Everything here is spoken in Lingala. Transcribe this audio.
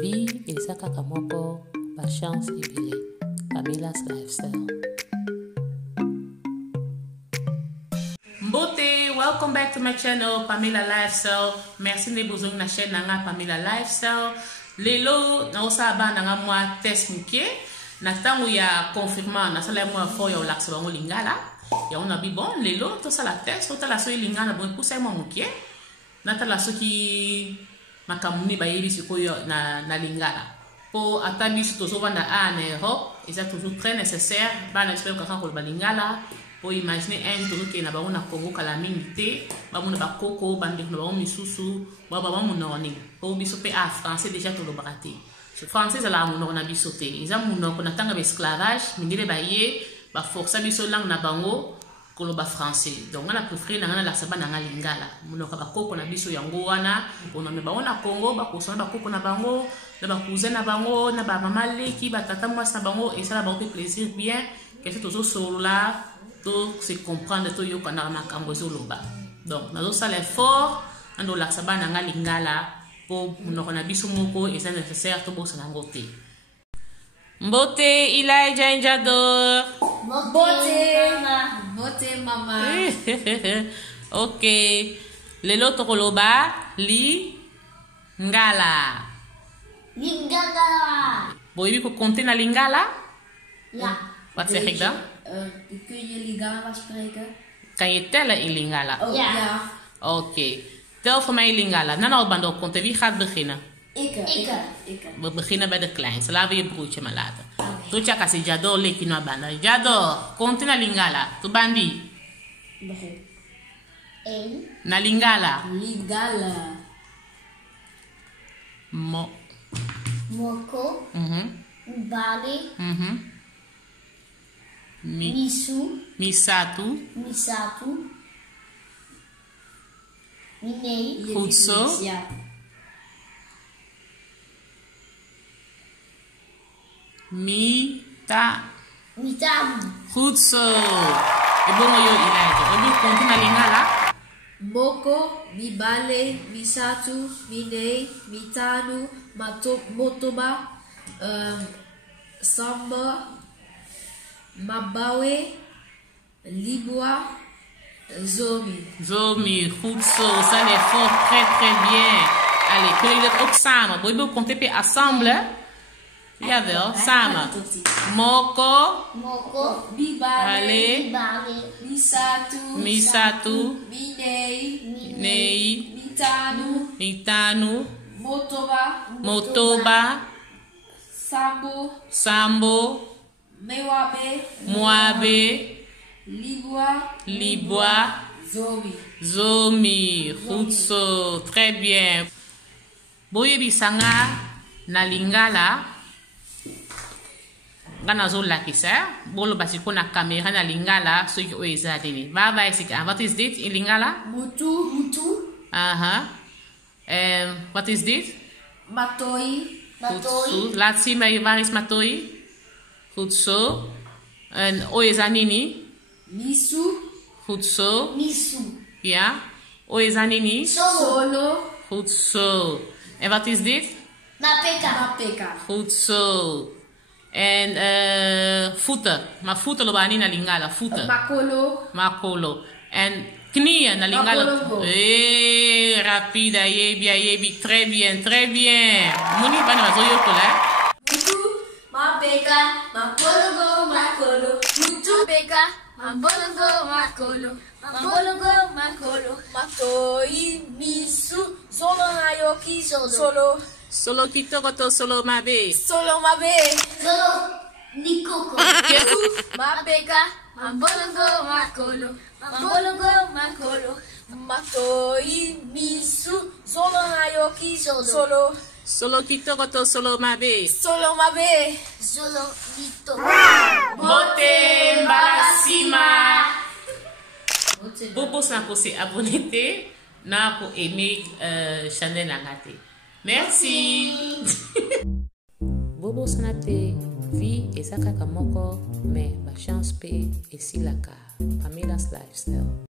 Vie eza kaka moko, ba chance ebele. Pamela's Lifestyle. Mbote, welcome back to my channel, Pamela Lifestyle. Merci de bozongi na chaîne nanga Pamela Lifestyle. Lelo na osaba nanga mwa test muke. Na tango ya confirmant na sala mwa fo ya olaksa bango lingala. Ya ona bi bon lelo to sala test to tala so lingala bon kusa mwa muke. Na tala so ki makamuni ba yebi sikoyo na lingala. Po atabi so to na en Europe, c'est toujours très nécessaire ba na espère ka ko ba lingala. Po imaginer un toujours que na ba na Congo kala mingi ba mona ba koko ba ndeko ba misusu ba mona ni. Po biso pe a français déjà to lo barate. Le français c'est la mono na biso te. Ils ont mono na tanga esclavage, mingile ba ye ba força biso langue na bango ko lo ba français. Donc on a préféré na la saba na lingala. Mono ka ba koko na biso yango wana, on me ba na Congo ba ko so ba koko na bango, na ba cousin na bango, na ba mama leki ba tata moi na bango et ça la ba plaisir bien que c'est toujours solo là. Donc c'est comprendre tout yo kana makambo zoloba. Donc nazo sala effort ando la saba na lingala po munoko na biso moko et c'est nécessaire to bosa na ngote. Mbote Elijah Njador. Mbote mama. OK. Lelo to koloba li ngala. Lingala. Boy ko compter na lingala? Ja. Wat zeg ik dan? Kun je lingala spreken? Kan je tellen in lingala? Oh, ja. Oké. Tel voor mij lingala. Nou, al bando komt. Wie gaat beginnen? Ik. We beginnen bij de kleinste. Laten we je broertje maar laten. Toetja kasi Jador leki no banda. Jador, komt na lingala. Tu bandi. Begin. 1. Na lingala. Lingala. Moko. Bali. Misu. Misatu. Minei. Goed zo. Ja. Mitanu. Goed zo. Ebongo yo Elijah. Obi konti na lingala. Moko, Mibale, Misatu, Minei, Mitanu, Motoba, Samba, Mabawe, Libwa, Zomi, goed zo. Ça les fort très très bien. Allez, kunnen jullie dat ook samen? Wil je compter per ensemble? Jawel, samen. Moko, Mibale, Ale, Misatu, Misatu, Minei, Mitanu, Motoba, Sambo, Moabe, Libwa, Zomi. Goed zo, très bien. Boye bisanga na lingala. Gana zo lakisa. Bolo basiko na camera na lingala. So je oeza dini. Waar is ik aan? Wat is dit in lingala? Mutu. Aha. Wat is dit? Matoi. Goed zo. Laat zien bij je, waar is Matoi? Goed zo. En oeza nini? Misu. Goed zo. Misu. Ja. Oeza nini? Solo. Goed zo. En wat is dit? Mapeka. Goed zo. En voeten. Maar voeten lopen niet naar lingala. Voeten. Makolo. En knieën naar lingala. Rapida. Yebi. Très bien. Moni bana mazo yoko la. Mutu. Mapeka. Makolo. Mutu. Peka. Makolo. Matoi. Misu. Solo nayoki. Solo kitokoto solo mabe. Solo nikoko. Mapeka. Makolo. Matoi. Misu. Solo nayoki. Solo kitokoto solo mabe. Solo nito. Bote mbalasima. Bobo sanko se abonnete. Na ko aimer channel nangate. Merci. Bobo sanate vie ezaka kamoko mais ba chance pe esilaka. Pamela's Lifestyle.